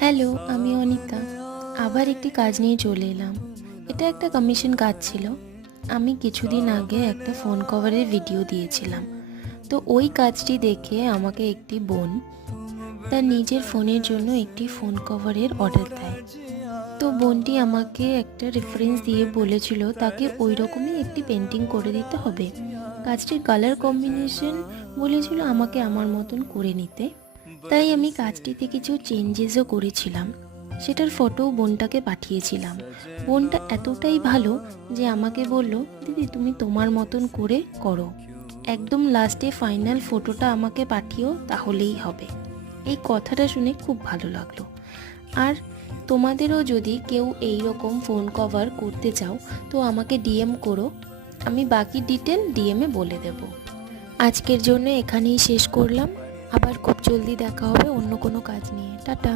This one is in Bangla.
হ্যালো, আমি অনিতা। আবার একটি কাজ নিয়ে চলে এলাম। এটা একটা কমিশন কাজ ছিল। আমি কিছুদিন আগে একটা ফোন কভারের ভিডিও দিয়েছিলাম। তো ওই কাজটি দেখে আমাকে একটি বোন তার নিজের ফোনের জন্য একটি ফোন কভারের অর্ডার দেয়। তো বোনটি আমাকে একটা রেফারেন্স দিয়ে বলেছিল তাকে ওই রকমই একটি পেন্টিং করে দিতে হবে। কাজটির কালার কম্বিনেশন বলেছিল আমাকে আমার মতন করে নিতে। তাই আমি কাজটিতে কিছু চেঞ্জেসও করেছিলাম। সেটার ফটোও বোনটাকে পাঠিয়েছিলাম। বোনটা এতটাই ভালো যে আমাকে বলল, দিদি তুমি তোমার মতন করে করো, একদম লাস্টে ফাইনাল ফটোটা আমাকে পাঠিও, তাহলেই হবে। এই কথাটা শুনে খুব ভালো লাগলো। আর তোমাদেরও যদি কেউ এই রকম ফোন কভার করতে চাও তো আমাকে ডিএম করো, আমি বাকি ডিটেল ডিএমে বলে দেব। আজকের জন্য এখানেই শেষ করলাম। আবার খুব জলদি দেখা হবে অন্য কোনো কাজ নিয়ে। টাটা।